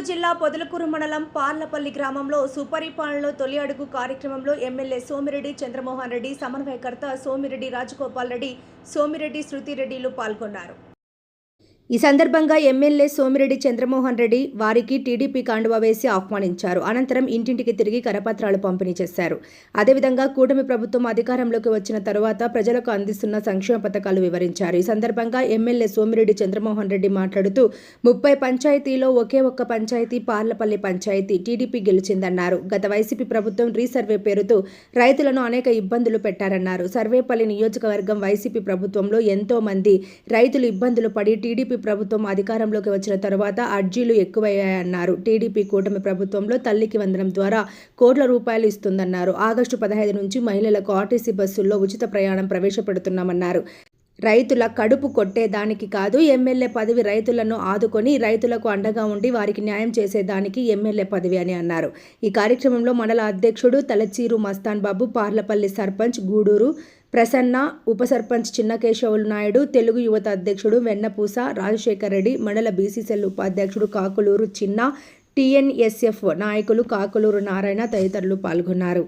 గుంటూరు జిల్లా పొదలకూరు మండలం పార్లపల్లి గ్రామంలో సుపరిపాలనలో తొలి అడుగు కార్యక్రమంలో ఎమ్మెల్యే సోమిరెడ్డి చంద్రమోహన్ రెడ్డి సమన్వయకర్త సోమిరెడ్డి రాజగోపాల్ రెడ్డి సోమిరెడ్డి శృతిరెడ్డిలు పాల్గొన్నారు. ఈ సందర్భంగా ఎమ్మెల్యే సోమిరెడ్డి చంద్రమోహన్ రెడ్డి వారికి టీడీపీ కాండువా వేసి ఆహ్వానించారు. అనంతరం ఇంటింటికి తిరిగి కరపత్రాలు పంపిణీ చేశారు. అదేవిధంగా కూటమి ప్రభుత్వం అధికారంలోకి వచ్చిన తరువాత ప్రజలకు అందిస్తున్న సంక్షేమ పథకాలు వివరించారు. ఈ సందర్భంగా ఎమ్మెల్యే సోమిరెడ్డి చంద్రమోహన్ రెడ్డి మాట్లాడుతూ ముప్పై పంచాయతీలో ఒకే ఒక్క పంచాయతీ పార్లపల్లి పంచాయతీ టీడీపీ గెలిచిందన్నారు. గత వైసీపీ ప్రభుత్వం రీసర్వే పేరుతో రైతులను అనేక ఇబ్బందులు పెట్టారన్నారు. సర్వేపల్లి నియోజకవర్గం వైసీపీ ప్రభుత్వంలో ఎంతో మంది రైతులు ఇబ్బందులు పడి టీడీపీ ప్రభుత్వం అధికారంలోకి వచ్చిన తర్వాత అర్జీలు ఎక్కువయ్యాయన్నారు. టీడీపీ కూటమి ప్రభుత్వంలో తల్లికి వందనం ద్వారా కోట్ల రూపాయలు ఇస్తుందన్నారు. ఆగస్టు పదహైదు నుంచి మహిళలకు ఆర్టీసీ బస్సుల్లో ఉచిత ప్రయాణం ప్రవేశపెడుతున్నామన్నారు. రైతుల కడుపు కొట్టేదానికి కాదు ఎమ్మెల్యే పదవి రైతులను ఆదుకొని రైతులకు అండగా ఉండి వారికి న్యాయం చేసేదానికి ఎమ్మెల్యే పదవి అని అన్నారు. ఈ కార్యక్రమంలో మండల అధ్యక్షుడు తలచీరు మస్తాన్ బాబు పార్లపల్లి సర్పంచ్ గూడూరు ప్రసన్న ఉప సర్పంచ్ చిన్నకేశవులు నాయుడు తెలుగు యువత అధ్యక్షుడు వెన్నపూస రాజశేఖర్ రెడ్డి మండల బీసీసీఎల్ ఉపాధ్యక్షుడు కాకులూరు చిన్న టీఎన్ఎస్ఎఫ్ నాయకులు కాకులూరు నారాయణ తదితరులు పాల్గొన్నారు.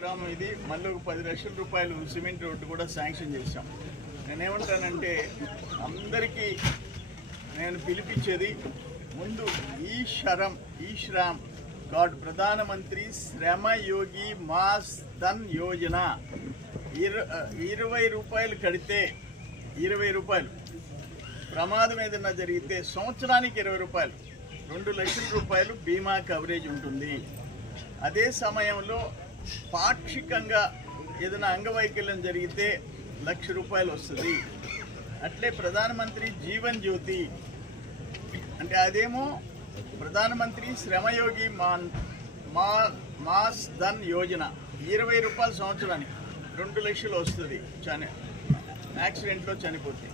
గ్రామం ఇది. మళ్ళీ ఒక పది లక్షల రూపాయలు సిమెంట్ రోడ్డు కూడా శాంక్షన్ చేశాం. నేనేమంటానంటే అందరికీ నేను పిలిపించేది ముందు ఈ శరం ఈ శ్రామ్ గాడ్ ప్రధానమంత్రి శ్రమ యోగి మాస్ ధన్ యోజన. ఇర ఇరవై రూపాయలు కడితే ఇరవై రూపాయలు. ప్రమాదం ఏదైనా జరిగితే సంవత్సరానికి ఇరవై రూపాయలు. రెండు లక్షల రూపాయలు బీమా కవరేజ్ ఉంటుంది. అదే సమయంలో పాక్షికంగా ఏదైనా అంగవైకల్యం జరిగితే లక్ష రూపాయలు వస్తుంది. అట్లే ప్రధానమంత్రి జీవన్ జ్యోతి. అంటే అదేమో ప్రధానమంత్రి శ్రమయోగి మాన్ మా మాస్ ధన్ యోజన. ఇరవై రూపాయల సంవత్సరానికి రెండు లక్షలు వస్తుంది చని యాక్సిడెంట్లో చనిపోతే.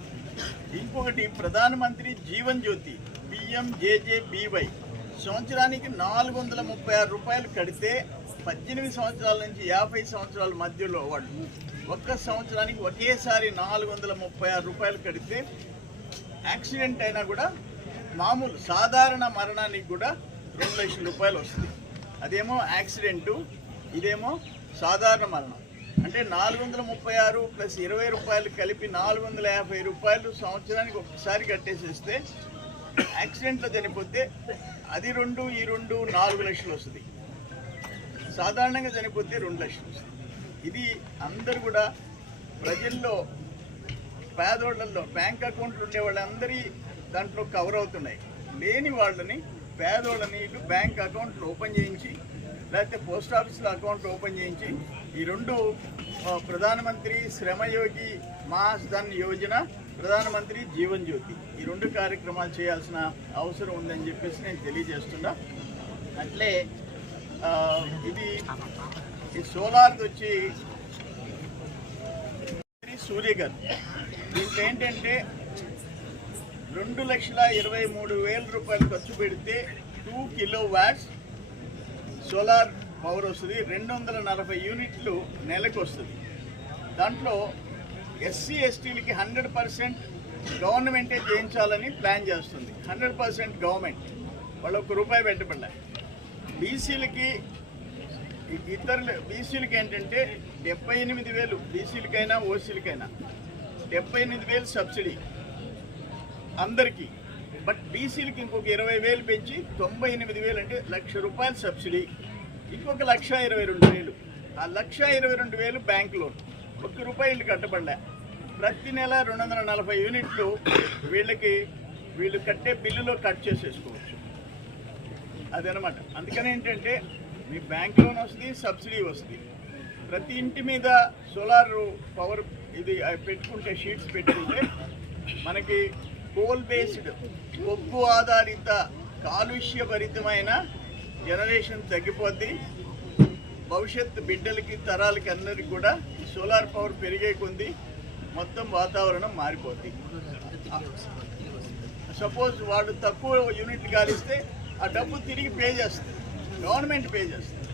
ఇంకొకటి ప్రధానమంత్రి జీవన్ జ్యోతి పిఎంజేజేబీవై సంవత్సరానికి నాలుగు వందల ముప్పై ఆరు రూపాయలు కడితే పద్దెనిమిది సంవత్సరాల నుంచి యాభై సంవత్సరాల మధ్యలో వాళ్ళు ఒక్క సంవత్సరానికి ఒకేసారి నాలుగు వందల ముప్పై ఆరు రూపాయలు కడితే యాక్సిడెంట్ అయినా కూడా మామూలు సాధారణ మరణానికి కూడా రెండు లక్షల రూపాయలు వస్తుంది. అదేమో యాక్సిడెంటు ఇదేమో సాధారణ మరణం. అంటే నాలుగు వందల ముప్పై ఆరు ప్లస్ ఇరవై రూపాయలు కలిపి నాలుగు వందల యాభై రూపాయలు సంవత్సరానికి ఒకసారి కట్టేసేస్తే యాక్సిడెంట్లో చనిపోతే అది రెండు ఈ రెండు నాలుగు లక్షలు వస్తుంది. సాధారణంగా చనిపోతే రెండు లక్షలు వస్తుంది. ఇది అందరు కూడా ప్రజల్లో పేదోళ్ళల్లో బ్యాంక్ అకౌంట్లు ఉండే వాళ్ళందరి దాంట్లో కవర్ అవుతున్నాయి. లేని వాళ్ళని పేదోళ్ళని ఇటు బ్యాంక్ అకౌంట్లు ఓపెన్ చేయించి లేకపోతే పోస్ట్ ఆఫీస్లో అకౌంట్ ఓపెన్ చేయించి ఈ రెండు ప్రధానమంత్రి శ్రమయోగి మాస్ ధన్ యోజన ప్రధానమంత్రి జీవన్ జ్యోతి. ఈ రెండు కార్యక్రమాలు చేయాల్సిన అవసరం ఉందని చెప్పేసి నేను తెలియజేస్తున్నా. అట్లే ఇది ఈ సోలార్ది వచ్చి శ్రీ సూర్య గారు. దీంట్లో ఏంటంటే రెండు లక్షల ఇరవై మూడు వేల రూపాయలు ఖర్చు పెడితే two kilo watts solar power వస్తుంది. రెండు వందల నలభై యూనిట్లు నెలకు వస్తుంది. దాంట్లో ఎస్సీ ఎస్టీలకి హండ్రెడ్ పర్సెంట్ గవర్నమెంటే చేయించాలని ప్లాన్ చేస్తుంది. Hundred percent government. వాళ్ళు ఒక రూపాయి పెట్టబడ్డా బీసీలకి ఇతరులు బీసీలకి ఏంటంటే డెబ్బై ఎనిమిది వేలు బీసీలకైనా ఓసీలకైనా. డెబ్బై ఎనిమిది వేలు సబ్సిడీ అందరికీ. బట్ బీసీలకి ఇంకొక ఇరవై వేలు పెంచి తొంభై ఎనిమిది వేలు అంటే లక్ష రూపాయలు సబ్సిడీ. ఇంకొక లక్ష ఇరవై రెండు వేలు. ఆ లక్ష ఇరవై రెండు వేలు బ్యాంక్ లోన్. ఒక్క రూపాయలు కట్టబడ్డా ప్రతి నెల రెండు వందల నలభై యూనిట్లు వీళ్ళకి వీళ్ళు కట్టే బిల్లులో కట్ చేసేసుకోవచ్చు. అదనమాట. అందుకని ఏంటంటే మీ బ్యాంక్ లోన్ వస్తుంది సబ్సిడీ వస్తుంది. ప్రతి ఇంటి మీద సోలార్ పవర్ ఇది పెట్టుకుంటే షీట్స్ పెట్టుకుంటే మనకి కోల్ బేస్డ్ బొగ్గు ఆధారిత కాలుష్యభరితమైన జనరేషన్ తగ్గిపోద్ది. భవిష్యత్ బిడ్డలకి తరాలకి అందరికి కూడా ఈ సోలార్ పవర్ పెరిగే కొంది మొత్తం వాతావరణం మారిపోద్ది. సపోజ్ వాడు తక్కువ యూనిట్లు గాలిస్తే ఆ డబ్బు తిరిగి పే చేస్తుంది. గవర్నమెంట్ పే చేస్తుంది.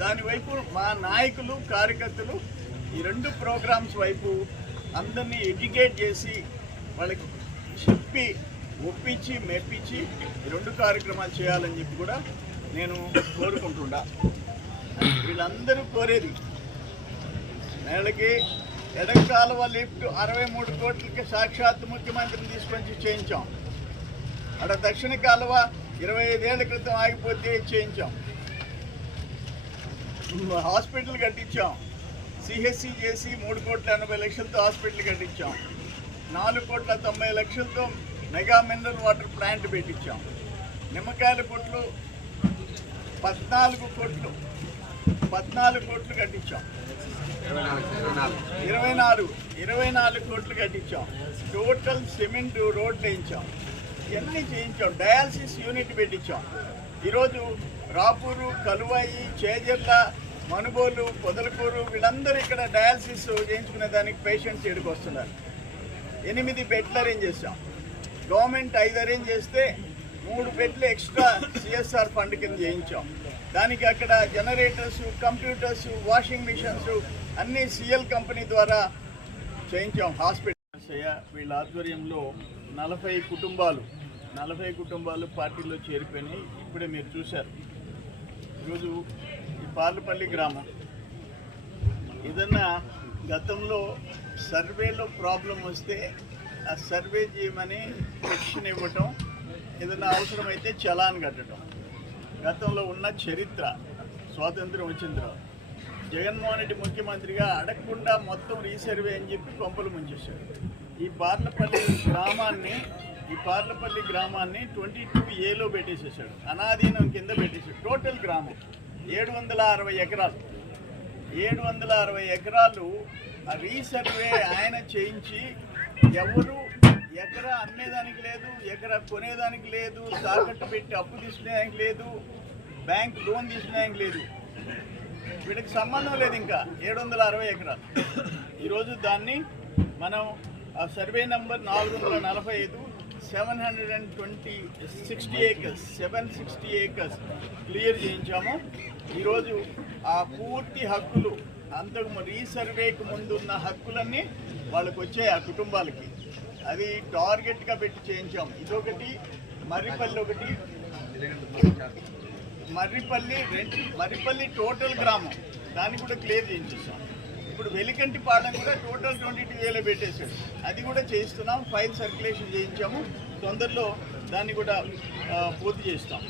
దానివైపు మా నాయకులు కార్యకర్తలు ఈ రెండు ప్రోగ్రామ్స్ వైపు అందరినీ ఎడ్యుకేట్ చేసి వాళ్ళకి చెప్పి ఒప్పించి మెప్పించి రెండు కార్యక్రమాలు చేయాలని చెప్పి కూడా నేను కోరుకుంటుండా వీళ్ళందరూ కోరేది. నెలకి ఎడకాలువ లిఫ్ట్ అరవై మూడు కోట్లకి సాక్షాత్ ముఖ్యమంత్రిని తీసుకొచ్చి చేయించాం. అక్కడ దక్షిణ కాలువ ఇరవై ఐదేళ్ళ క్రితం ఆగిపోతే చేయించాం. హాస్పిటల్ కట్టించాం. సిహెచ్సి చేసి మూడు కోట్ల ఎనభై లక్షలతో హాస్పిటల్ కట్టించాం. నాలుగు కోట్ల తొంభై లక్షలతో మెగా మినరల్ వాటర్ ప్లాంట్ పెట్టించాం. నిమ్మకాయల కొట్లు పద్నాలుగు కోట్లు. పద్నాలుగు కోట్లు కట్టించాం. ఇరవై నాలుగు ఇరవై నాలుగు కోట్లు కట్టించాం. టోటల్ సిమెంట్ రోడ్లు వేయించాం. ఇవన్నీ చేయించాం. డయాలసిస్ యూనిట్ పెట్టించాం. ఈరోజు రాపూరు కలువాయి చేజర్ల మనుబోలు పొదలకూరు వీళ్ళందరూ ఇక్కడ డయాలసిస్ చేయించుకునే దానికి పేషెంట్స్ ఇక్కడికి వస్తున్నారు. ఎనిమిది బెడ్లు అరేంజ్ చేసాం గవర్నమెంట్ ఐదు అరేంజ్ చేస్తే మూడు పెట్లు ఎక్స్ట్రా సిఎస్ఆర్ ఫండ్ కింద చేయించాం. దానికి అక్కడ జనరేటర్స్ కంప్యూటర్స్ వాషింగ్ మిషన్స్ అన్ని సిఎల్ కంపెనీ ద్వారా చేయించాం. హాస్పిటల్ వీళ్ళ ఆధ్వర్యంలో నలభై కుటుంబాలు నలభై కుటుంబాలు పార్టీలో చేరిపోయినాయి. ఇప్పుడే మీరు చూశారు. ఈరోజు ఈ పార్లపల్లి గ్రామం. ఏదన్నా గతంలో సర్వేలో ప్రాబ్లం వస్తే ఆ సర్వే చేయమని పెన్షన్ ఇవ్వటం ఏదైనా అవసరమైతే చలాన్ కట్టడం. గతంలో ఉన్న చరిత్ర స్వాతంత్రం వచ్చిన తర్వాత జగన్మోహన్ రెడ్డి ముఖ్యమంత్రిగా అడగకుండా మొత్తం రీసర్వే అని చెప్పి కొంపలు ముంచేశారు. ఈ పార్లపల్లి గ్రామాన్ని ఈ పార్లపల్లి గ్రామాన్ని ట్వంటీ టూ ఏలో పెట్టేసేసాడు అనాధీనం కింద పెట్టేశాడు. టోటల్ గ్రామం ఏడు వందల అరవై ఎకరాలు. ఏడు వందల అరవై ఎకరాలు ఆ రీసర్వే ఆయన చేయించి ఎవరు ఎక్కడ అమ్మేదానికి లేదు ఎక్కడ కొనేదానికి లేదు తాకట్టు పెట్టి అప్పు తీసుకునేదానికి లేదు బ్యాంక్ లోన్ తీసుకునేదానికి లేదు. వీటికి సంబంధం లేదు ఇంకా ఏడు వందల అరవై ఎకరాలు. ఈరోజు దాన్ని మనం ఆ సర్వే నంబర్ నాలుగు వందల నలభై ఐదు seven hundred and twenty sixty acres seven sixty acres clear చేయించాము. ఈరోజు ఆ పూర్తి హక్కులు అంతకు రీసర్వేకి ముందు ఉన్న హక్కులన్నీ వాళ్ళకు వచ్చాయి ఆ కుటుంబాలకి. అది టార్గెట్గా పెట్టి చేయించాం ఇదొకటి మర్రిపల్లి ఒకటి మర్రిపల్లి మర్రిపల్లి టోటల్ గ్రామం. దాన్ని కూడా క్లియర్ చేయించేసాం. ఇప్పుడు వెలికంటి పాలెం కూడా టోటల్ ట్వంటీ టూ ఏలో పెట్టేశాడు అది కూడా చేయిస్తున్నాం ఫైల్ సర్క్యులేషన్ చేయించాము. తొందరలో దాన్ని కూడా పూర్తి చేస్తాం.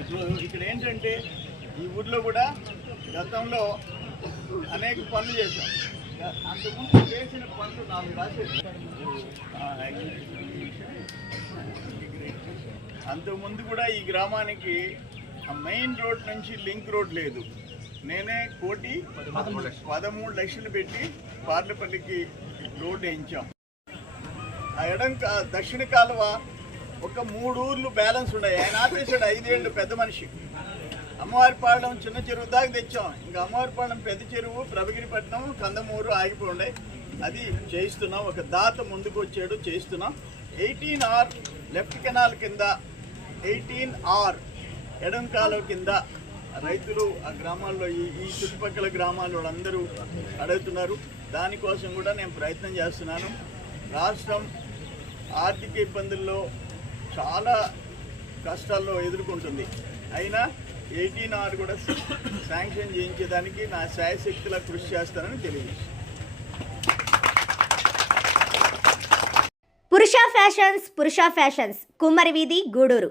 ఇప్పుడు ఇక్కడ ఏంటంటే ఈ ఊర్లో కూడా గతంలో అనేక పనులు చేశాం. అంతకుముందు చేసిన పనులు నాలుగు రాసేది అంతకుముందు కూడా ఈ గ్రామానికి ఆ మెయిన్ రోడ్ నుంచి లింక్ రోడ్ లేదు. నేనే కోటి పదమూడు లక్షలు పెట్టి పార్లపల్లికి రోడ్ వేయించాం. ఆ ఎడం దక్షిణ కాలువ ఒక మూడు ఊర్లు బ్యాలెన్స్ ఉన్నాయి ఆయన ఆపేశాడు ఐదేళ్ళు పెద్ద మనిషి. అమ్మవారిపాలెం చిన్న చెరువు దాకా తెచ్చాం. ఇంకా అమ్మవారిపాలెం పెద్ద చెరువు ప్రభగిరిపట్నం కందమూరు ఆగిపోండే అది చేయిస్తున్నాం. ఒక దాత ముందుకు వచ్చాడు చేయిస్తున్నాం. ఎయిటీన్ ఆర్ లెఫ్ట్ కెనాల్ కింద ఎయిటీన్ ఆర్ ఎడం కాలువ కింద రైతులు ఆ గ్రామాల్లో ఈ ఈ చుట్టుపక్కల గ్రామాల వాళ్ళందరూ అడుగుతున్నారు. దానికోసం కూడా నేను ప్రయత్నం చేస్తున్నాను. రాష్ట్రం ఆర్థిక ఇబ్బందుల్లో చాలా కష్టాల్లో ఎదుర్కొంటుంది. అయినా ఎయిటీన్ ఆర్ కూడా శాంక్షన్ చేయించేదానికి నా శాయశక్తిలా కృషి చేస్తానని తెలియజేస్తాను పురుష ఫ్యాషన్స్ పురుష ఫ్యాషన్స్ కుమ్మరి వీధి గూడూరు.